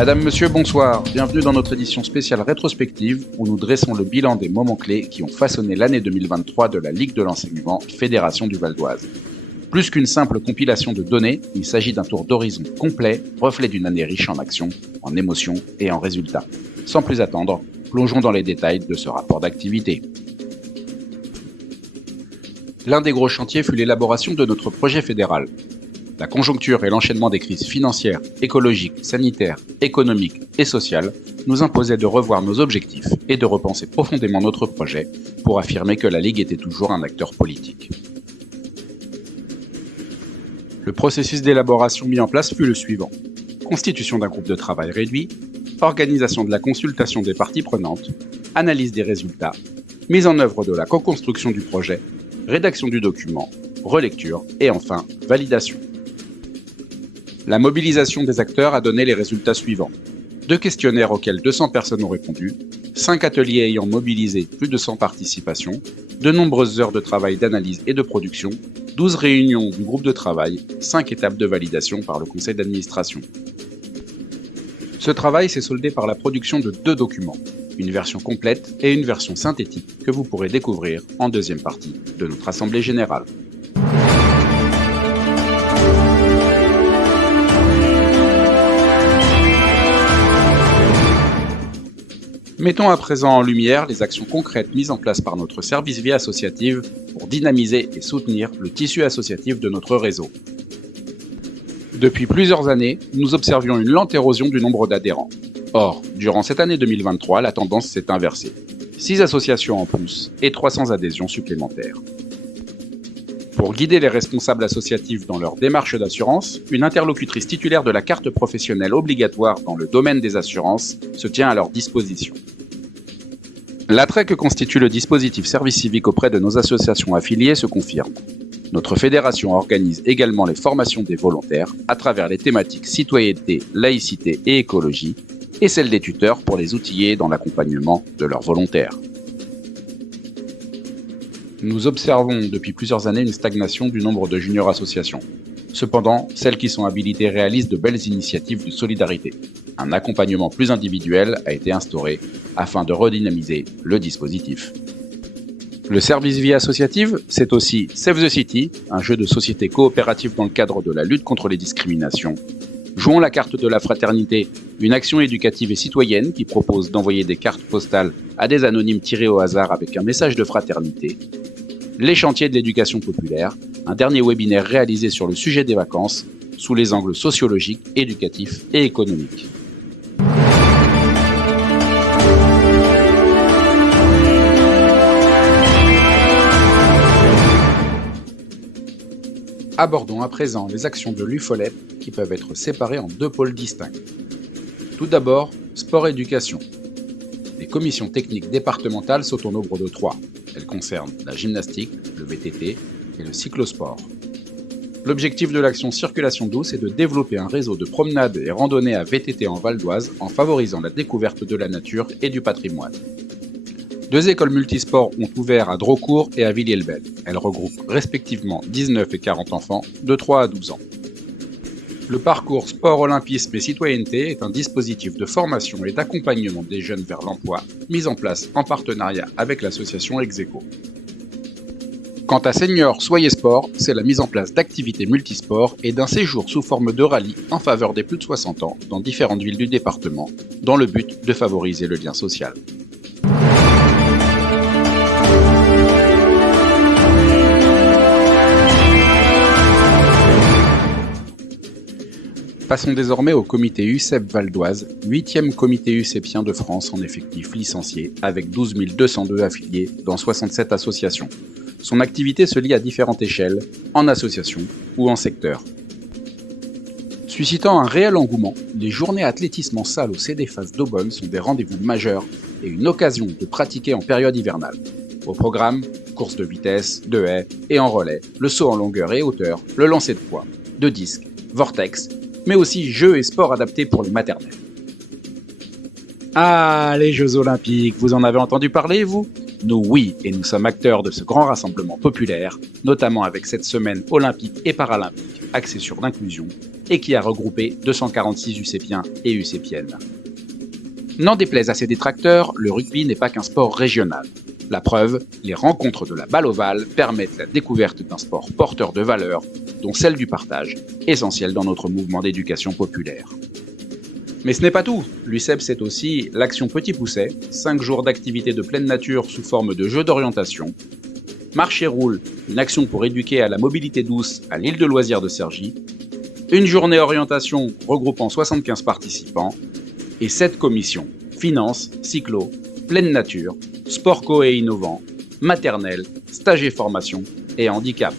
Madame, Monsieur, bonsoir. Bienvenue dans notre édition spéciale rétrospective où nous dressons le bilan des moments clés qui ont façonné l'année 2023 de la Ligue de l'enseignement Fédération du Val d'Oise. Plus qu'une simple compilation de données, il s'agit d'un tour d'horizon complet, reflet d'une année riche en actions, en émotions et en résultats. Sans plus attendre, plongeons dans les détails de ce rapport d'activité. L'un des gros chantiers fut l'élaboration de notre projet fédéral. La conjoncture et l'enchaînement des crises financières, écologiques, sanitaires, économiques et sociales nous imposaient de revoir nos objectifs et de repenser profondément notre projet pour affirmer que la Ligue était toujours un acteur politique. Le processus d'élaboration mis en place fut le suivant. Constitution d'un groupe de travail réduit, organisation de la consultation des parties prenantes, analyse des résultats, mise en œuvre de la co-construction du projet, rédaction du document, relecture et enfin validation. La mobilisation des acteurs a donné les résultats suivants. 2 questionnaires auxquels 200 personnes ont répondu, 5 ateliers ayant mobilisé plus de 100 participations, de nombreuses heures de travail d'analyse et de production, 12 réunions du groupe de travail, 5 étapes de validation par le conseil d'administration. Ce travail s'est soldé par la production de 2 documents, une version complète et une version synthétique que vous pourrez découvrir en deuxième partie de notre Assemblée Générale. Mettons à présent en lumière les actions concrètes mises en place par notre service vie associative pour dynamiser et soutenir le tissu associatif de notre réseau. Depuis plusieurs années, nous observions une lente érosion du nombre d'adhérents. Or, durant cette année 2023, la tendance s'est inversée. 6 associations en plus et 300 adhésions supplémentaires. Pour guider les responsables associatifs dans leur démarche d'assurance, une interlocutrice titulaire de la carte professionnelle obligatoire dans le domaine des assurances se tient à leur disposition. L'attrait que constitue le dispositif service civique auprès de nos associations affiliées se confirme. Notre fédération organise également les formations des volontaires à travers les thématiques citoyenneté, laïcité et écologie, et celles des tuteurs pour les outiller dans l'accompagnement de leurs volontaires. Nous observons depuis plusieurs années une stagnation du nombre de juniors associations. Cependant, celles qui sont habilitées réalisent de belles initiatives de solidarité. Un accompagnement plus individuel a été instauré afin de redynamiser le dispositif. Le service vie associative, c'est aussi Save the City, un jeu de société coopérative dans le cadre de la lutte contre les discriminations. Jouons la carte de la fraternité, une action éducative et citoyenne qui propose d'envoyer des cartes postales à des anonymes tirés au hasard avec un message de fraternité. Les chantiers de l'éducation populaire, un dernier webinaire réalisé sur le sujet des vacances, sous les angles sociologiques, éducatifs et économiques. Abordons à présent les actions de l'UFOLEP qui peuvent être séparées en 2 pôles distincts. Tout d'abord, sport-éducation. Les commissions techniques départementales sont au nombre de 3. Elles concernent la gymnastique, le VTT et le cyclosport. L'objectif de l'action Circulation douce est de développer un réseau de promenades et randonnées à VTT en Val d'Oise en favorisant la découverte de la nature et du patrimoine. 2 écoles multisports ont ouvert à Drocourt et à Villiers-le-Bel. Elles regroupent respectivement 19 et 40 enfants de 3 à 12 ans. Le parcours Sport, Olympisme et Citoyenneté est un dispositif de formation et d'accompagnement des jeunes vers l'emploi, mis en place en partenariat avec l'association Execo. Quant à Seniors Soyez Sport, c'est la mise en place d'activités multisports et d'un séjour sous forme de rallye en faveur des plus de 60 ans dans différentes villes du département, dans le but de favoriser le lien social. Passons désormais au comité UCEP Val d'Oise, 8e comité UCEPien de France en effectif licencié, avec 12 202 affiliés dans 67 associations. Son activité se lie à différentes échelles, en association ou en secteur. Suscitant un réel engouement, les journées athlétisme en salle au CDFAS d'Aubonne sont des rendez-vous majeurs et une occasion de pratiquer en période hivernale. Au programme, courses de vitesse, de haies et en relais, le saut en longueur et hauteur, le lancer de poids, de disques, vortex, mais aussi jeux et sports adaptés pour les maternelles. Ah, les Jeux Olympiques, vous en avez entendu parler, vous ? Nous, oui, et nous sommes acteurs de ce grand rassemblement populaire, notamment avec cette semaine olympique et paralympique axée sur l'inclusion et qui a regroupé 246 UCPiens et UCPiennes. N'en déplaise à ses détracteurs, le rugby n'est pas qu'un sport régional. La preuve, les rencontres de la balle ovale permettent la découverte d'un sport porteur de valeurs, dont celle du partage, essentielle dans notre mouvement d'éducation populaire. Mais ce n'est pas tout. L'UCEP, c'est aussi l'Action Petit Pousset, 5 jours d'activité de pleine nature sous forme de jeux d'orientation, Marche et Roule, une action pour éduquer à la mobilité douce à l'île de loisirs de Cergy, une journée orientation regroupant 75 participants, et 7 commissions, finance, cyclo, pleine nature, sport co et innovant, maternelle, stage et formation, et handicap.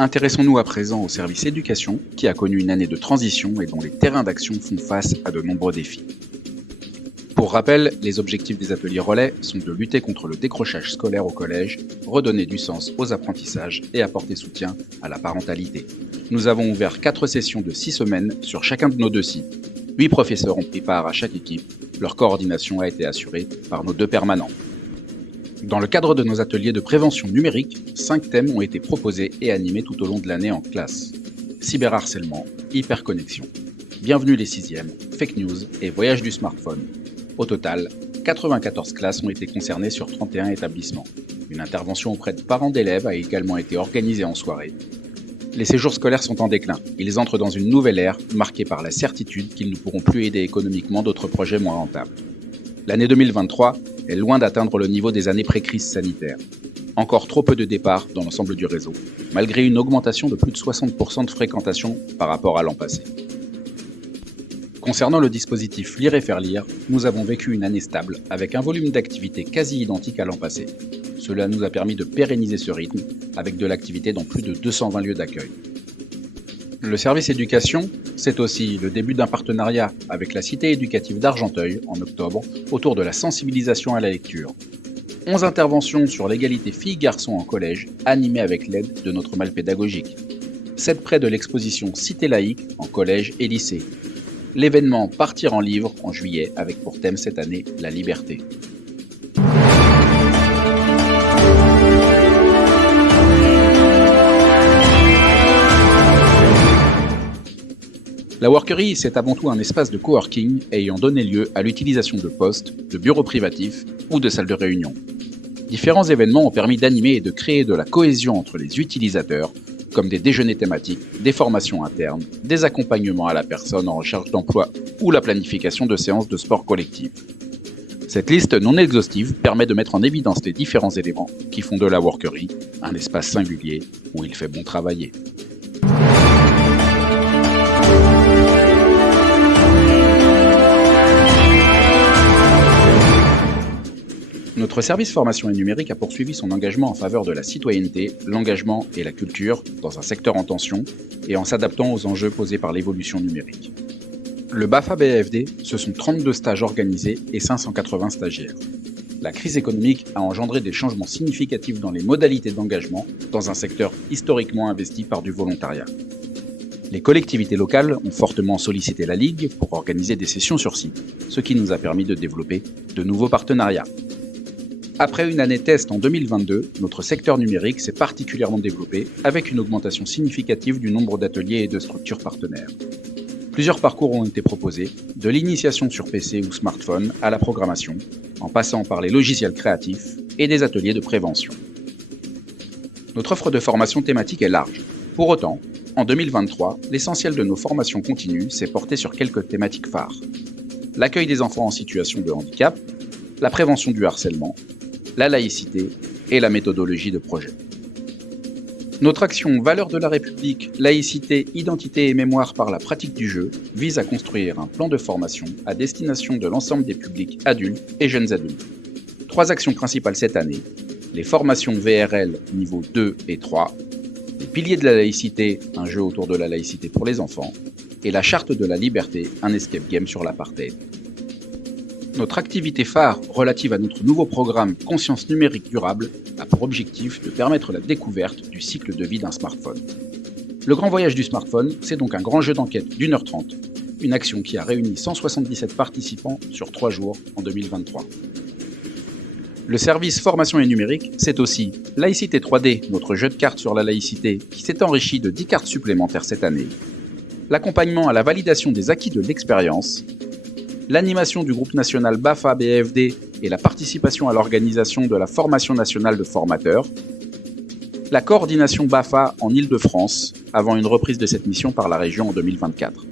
Intéressons-nous à présent au service éducation, qui a connu une année de transition et dont les terrains d'action font face à de nombreux défis. Pour rappel, les objectifs des ateliers relais sont de lutter contre le décrochage scolaire au collège, redonner du sens aux apprentissages et apporter soutien à la parentalité. Nous avons ouvert 4 sessions de 6 semaines sur chacun de nos 2 sites. 8 professeurs ont pris part à chaque équipe. Leur coordination a été assurée par nos 2 permanents. Dans le cadre de nos ateliers de prévention numérique, 5 thèmes ont été proposés et animés tout au long de l'année en classe. Cyberharcèlement, hyperconnexion, bienvenue les 6e, fake news et voyage du smartphone. Au total, 94 classes ont été concernées sur 31 établissements. Une intervention auprès de parents d'élèves a également été organisée en soirée. Les séjours scolaires sont en déclin. Ils entrent dans une nouvelle ère marquée par la certitude qu'ils ne pourront plus aider économiquement d'autres projets moins rentables. L'année 2023 est loin d'atteindre le niveau des années pré-crise sanitaire. Encore trop peu de départs dans l'ensemble du réseau, malgré une augmentation de plus de 60% de fréquentation par rapport à l'an passé. Concernant le dispositif Lire et faire lire, nous avons vécu une année stable avec un volume d'activité quasi identique à l'an passé. Cela nous a permis de pérenniser ce rythme avec de l'activité dans plus de 220 lieux d'accueil. Le service éducation, c'est aussi le début d'un partenariat avec la Cité éducative d'Argenteuil en octobre autour de la sensibilisation à la lecture. 11 interventions sur l'égalité filles-garçons en collège, animées avec l'aide de notre malle pédagogique. 7 près de l'exposition Cité laïque en collège et lycée. L'événement Partir en livre en juillet avec pour thème cette année la liberté. La Workery, c'est avant tout un espace de coworking ayant donné lieu à l'utilisation de postes, de bureaux privatifs ou de salles de réunion. Différents événements ont permis d'animer et de créer de la cohésion entre les utilisateurs, comme des déjeuners thématiques, des formations internes, des accompagnements à la personne en recherche d'emploi ou la planification de séances de sport collectif. Cette liste non exhaustive permet de mettre en évidence les différents éléments qui font de la Workery un espace singulier où il fait bon travailler. Notre service formation et numérique a poursuivi son engagement en faveur de la citoyenneté, l'engagement et la culture dans un secteur en tension et en s'adaptant aux enjeux posés par l'évolution numérique. Le BAFA-BAFD, ce sont 32 stages organisés et 580 stagiaires. La crise économique a engendré des changements significatifs dans les modalités d'engagement dans un secteur historiquement investi par du volontariat. Les collectivités locales ont fortement sollicité la Ligue pour organiser des sessions sur site, ce qui nous a permis de développer de nouveaux partenariats. Après une année test en 2022, notre secteur numérique s'est particulièrement développé avec une augmentation significative du nombre d'ateliers et de structures partenaires. Plusieurs parcours ont été proposés, de l'initiation sur PC ou smartphone à la programmation, en passant par les logiciels créatifs et des ateliers de prévention. Notre offre de formation thématique est large. Pour autant, en 2023, l'essentiel de nos formations continues s'est porté sur quelques thématiques phares. L'accueil des enfants en situation de handicap, la prévention du harcèlement, la laïcité et la méthodologie de projet. Notre action Valeurs de la République, laïcité, identité et mémoire par la pratique du jeu vise à construire un plan de formation à destination de l'ensemble des publics adultes et jeunes adultes. 3 actions principales cette année, les formations VRL niveau 2 et 3, les piliers de la laïcité, un jeu autour de la laïcité pour les enfants, et la charte de la liberté, un escape game sur l'apartheid. Notre activité phare relative à notre nouveau programme Conscience numérique durable a pour objectif de permettre la découverte du cycle de vie d'un smartphone. Le grand voyage du smartphone, c'est donc un grand jeu d'enquête d'1h30, une action qui a réuni 177 participants sur 3 jours en 2023. Le service formation et numérique, c'est aussi Laïcité 3D, notre jeu de cartes sur la laïcité qui s'est enrichi de 10 cartes supplémentaires cette année, l'accompagnement à la validation des acquis de l'expérience, l'animation du groupe national BAFA-BFD et la participation à l'organisation de la formation nationale de formateurs, la coordination BAFA en Île-de-France avant une reprise de cette mission par la région en 2024.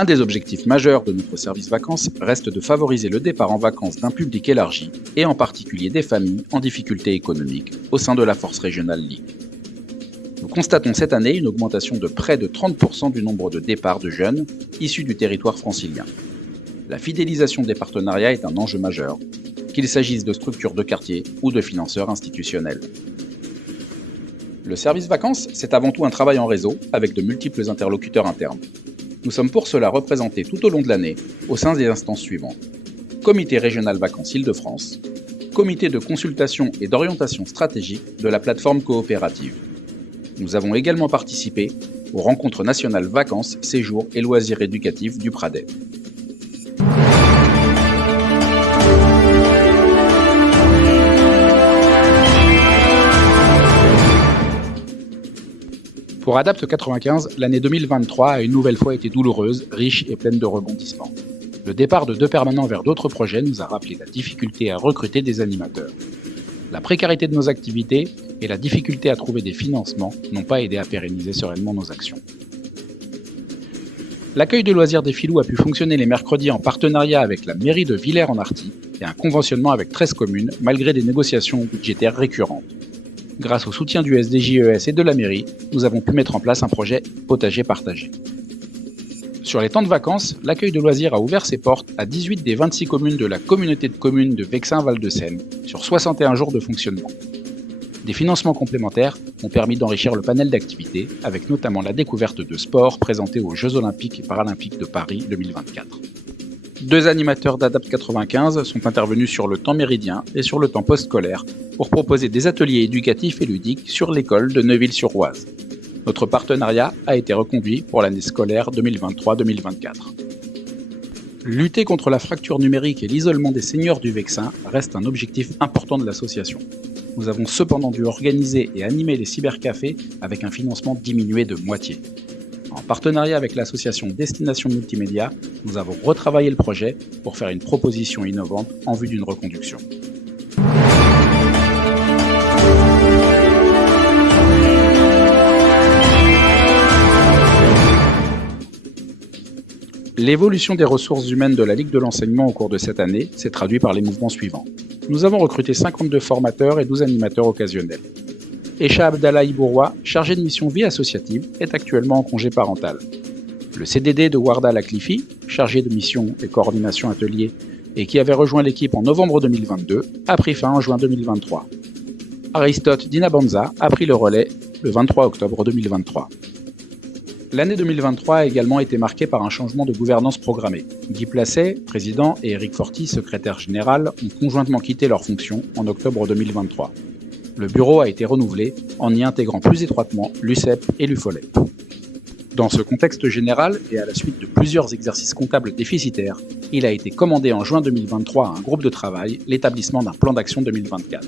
Un des objectifs majeurs de notre service vacances reste de favoriser le départ en vacances d'un public élargi, et en particulier des familles en difficulté économique, au sein de la Force Régionale Ligue. Nous constatons cette année une augmentation de près de 30% du nombre de départs de jeunes issus du territoire francilien. La fidélisation des partenariats est un enjeu majeur, qu'il s'agisse de structures de quartier ou de financeurs institutionnels. Le service vacances, c'est avant tout un travail en réseau avec de multiples interlocuteurs internes. Nous sommes pour cela représentés tout au long de l'année au sein des instances suivantes. Comité régional vacances Île-de-France, comité de consultation et d'orientation stratégique de la plateforme coopérative. Nous avons également participé aux rencontres nationales vacances, séjours et loisirs éducatifs du Pradet. Pour Adapt 95, l'année 2023 a une nouvelle fois été douloureuse, riche et pleine de rebondissements. Le départ de 2 permanents vers d'autres projets nous a rappelé la difficulté à recruter des animateurs. La précarité de nos activités et la difficulté à trouver des financements n'ont pas aidé à pérenniser sereinement nos actions. L'accueil de loisirs des Filous a pu fonctionner les mercredis en partenariat avec la mairie de Villers-en-Arthy et un conventionnement avec 13 communes malgré des négociations budgétaires récurrentes. Grâce au soutien du SDJES et de la mairie, nous avons pu mettre en place un projet potager partagé. Sur les temps de vacances, l'accueil de loisirs a ouvert ses portes à 18 des 26 communes de la communauté de communes de Vexin-Val-de-Seine sur 61 jours de fonctionnement. Des financements complémentaires ont permis d'enrichir le panel d'activités, avec notamment la découverte de sports présentés aux Jeux Olympiques et Paralympiques de Paris 2024. 2 animateurs d'Adapt 95 sont intervenus sur le temps méridien et sur le temps post-scolaire pour proposer des ateliers éducatifs et ludiques sur l'école de Neuville-sur-Oise. Notre partenariat a été reconduit pour l'année scolaire 2023-2024. Lutter contre la fracture numérique et l'isolement des seniors du Vexin reste un objectif important de l'association. Nous avons cependant dû organiser et animer les cybercafés avec un financement diminué de moitié. En partenariat avec l'association Destination Multimédia, nous avons retravaillé le projet pour faire une proposition innovante en vue d'une reconduction. L'évolution des ressources humaines de la Ligue de l'enseignement au cours de cette année s'est traduite par les mouvements suivants. Nous avons recruté 52 formateurs et 12 animateurs occasionnels. Echa Abdallah Ibouroua, chargé de mission vie associative, est actuellement en congé parental. Le CDD de Warda Laklifi, chargé de mission et coordination atelier et qui avait rejoint l'équipe en novembre 2022, a pris fin en juin 2023. Aristote Dinabanza a pris le relais le 23 octobre 2023. L'année 2023 a également été marquée par un changement de gouvernance programmée. Guy Placet, président, et Éric Forti, secrétaire général, ont conjointement quitté leurs fonctions en octobre 2023. Le bureau a été renouvelé en y intégrant plus étroitement l'UCEP et l'UFOLEP. Dans ce contexte général, et à la suite de plusieurs exercices comptables déficitaires, il a été commandé en juin 2023 à un groupe de travail l'établissement d'un plan d'action 2024.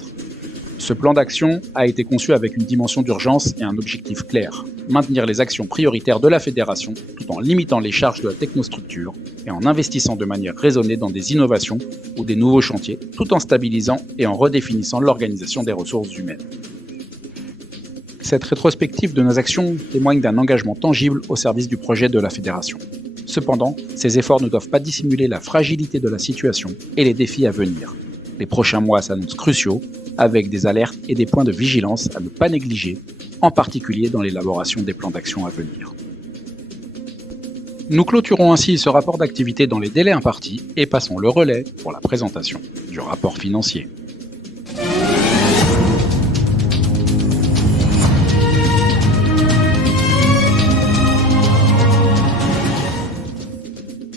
Ce plan d'action a été conçu avec une dimension d'urgence et un objectif clair: maintenir les actions prioritaires de la fédération tout en limitant les charges de la technostructure et en investissant de manière raisonnée dans des innovations ou des nouveaux chantiers, tout en stabilisant et en redéfinissant l'organisation des ressources humaines. Cette rétrospective de nos actions témoigne d'un engagement tangible au service du projet de la fédération. Cependant, ces efforts ne doivent pas dissimuler la fragilité de la situation et les défis à venir. Les prochains mois s'annoncent cruciaux, avec des alertes et des points de vigilance à ne pas négliger, en particulier dans l'élaboration des plans d'action à venir. Nous clôturons ainsi ce rapport d'activité dans les délais impartis et passons le relais pour la présentation du rapport financier.